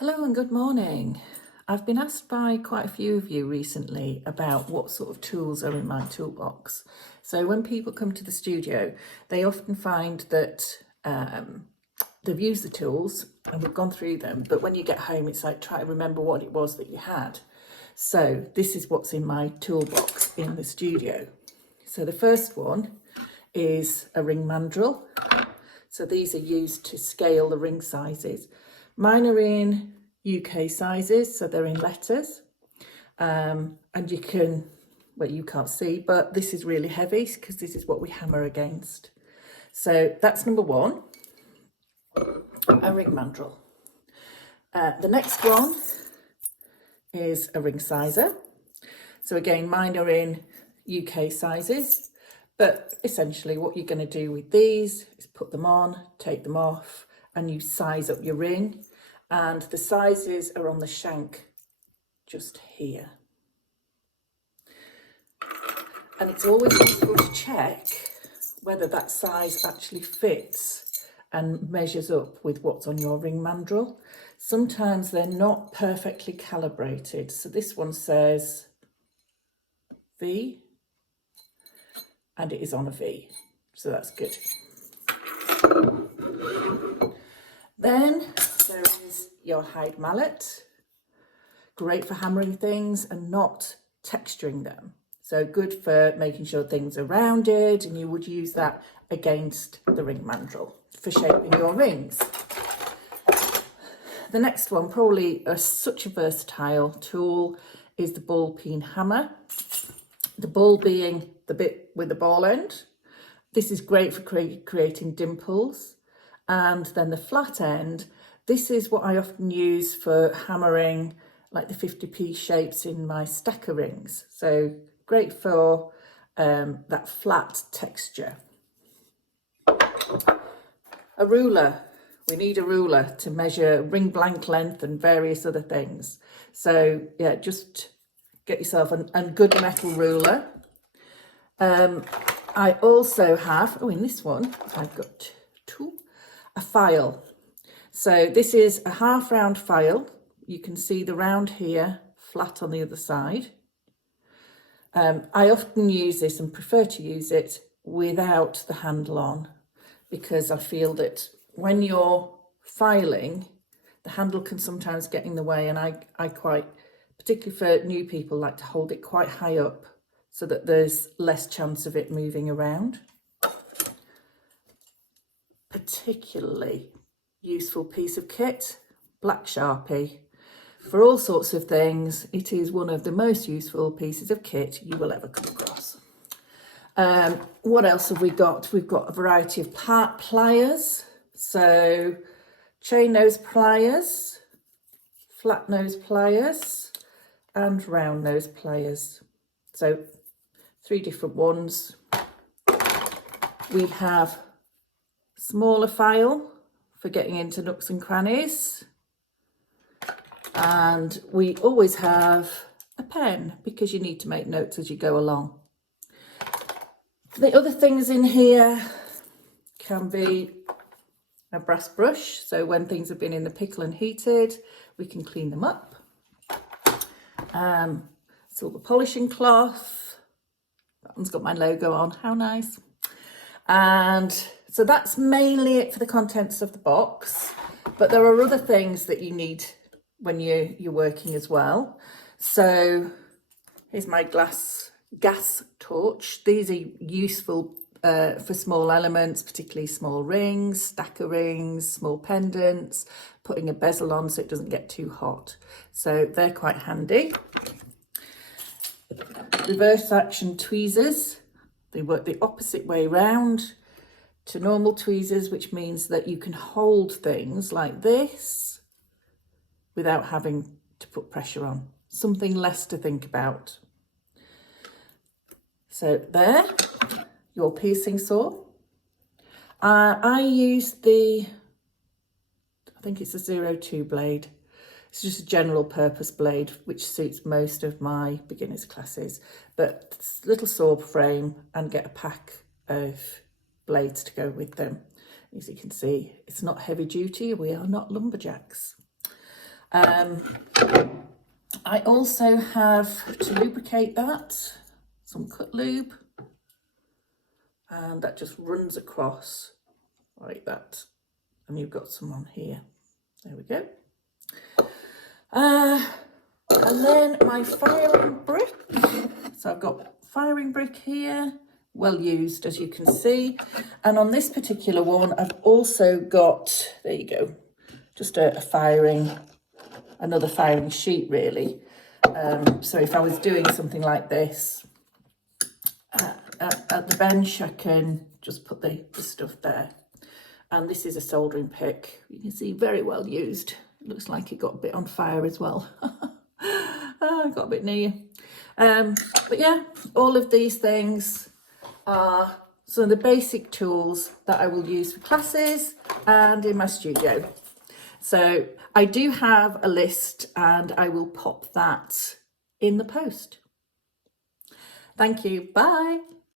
Hello and good morning. I've been asked by quite a few of you recently about what sort of tools are in my toolbox. So when people come to the studio, they often find that they've used the tools and we've gone through them, but when you get home, it's like try to remember what it was that you had. So this is what's in my toolbox in the studio. So the first one is a ring mandrel. So these are used to scale the ring sizes. Mine are in UK sizes, so they're in letters. And you can, well, you can't see, but this is really heavy because this is what we hammer against. So that's number one, a ring mandrel. The next one is a ring sizer. So again, mine are in UK sizes, but essentially what you're going to do with these is put them on, take them off, and you size up your ring. And the sizes are on the shank just here. And it's always useful to check whether that size actually fits and measures up with what's on your ring mandrel. Sometimes they're not perfectly calibrated. So this one says V, and it is on a V. So that's good. Then there is your hide mallet. Great for hammering things and not texturing them. So good for making sure things are rounded, and you would use that against the ring mandrel for shaping your rings. The next one, probably such a versatile tool, is the ball peen hammer. The ball being the bit with the ball end. This is great for creating dimples. And then the flat end, this is what I often use for hammering like the 50p shapes in my stacker rings. So great for that flat texture. A ruler. We need a ruler to measure ring blank length and various other things. So yeah, just get yourself a good metal ruler. I also have, in this one, I've got a file. So this is a half round file. You can see the round here, flat on the other side. I often use this and prefer to use it without the handle on, because I feel that when you're filing, the handle can sometimes get in the way, and I quite, particularly for new people, like to hold it quite high up so that there's less chance of it moving around. Particularly useful piece of kit, black Sharpie. For all sorts of things, it is one of the most useful pieces of kit you will ever come across. What else have we got? We've got a variety of part pliers. So chain nose pliers, flat nose pliers, and round nose pliers. So 3 different ones. We have smaller file for getting into nooks and crannies. And we always have a pen because you need to make notes as you go along. The other things in here can be a brass brush. So when things have been in the pickle and heated, we can clean them up. Silver polishing cloth. That one's got my logo on. How nice. And so that's mainly it for the contents of the box. But there are other things that you need when you're working as well. So here's my gas torch. These are useful for small elements, particularly small rings, stacker rings, small pendants, putting a bezel on so it doesn't get too hot. So they're quite handy. Reverse action tweezers. They work the opposite way round to normal tweezers, which means that you can hold things like this without having to put pressure on. Something less to think about. So there, your piercing saw. I use I think it's a 02 blade. It's just a general purpose blade, which suits most of my beginners classes. But it's a little saw frame, and get a pack of blades to go with them. As you can see, it's not heavy duty. We are not lumberjacks. I also have, to lubricate that, some cut lube, and that just runs across like that. And you've got some on here. There we go. And then my firing brick. So I've got firing brick here, well used as you can see. And on this particular one, I've also got, there you go, just another firing sheet really. So if I was doing something like this at the bench, I can just put the stuff there. And this is a soldering pick. You can see very well used. It looks like it got a bit on fire as well. I got a bit near you. But yeah, all of these things are some of the basic tools that I will use for classes and in my studio. So I do have a list and I will pop that in the post. Thank you. Bye.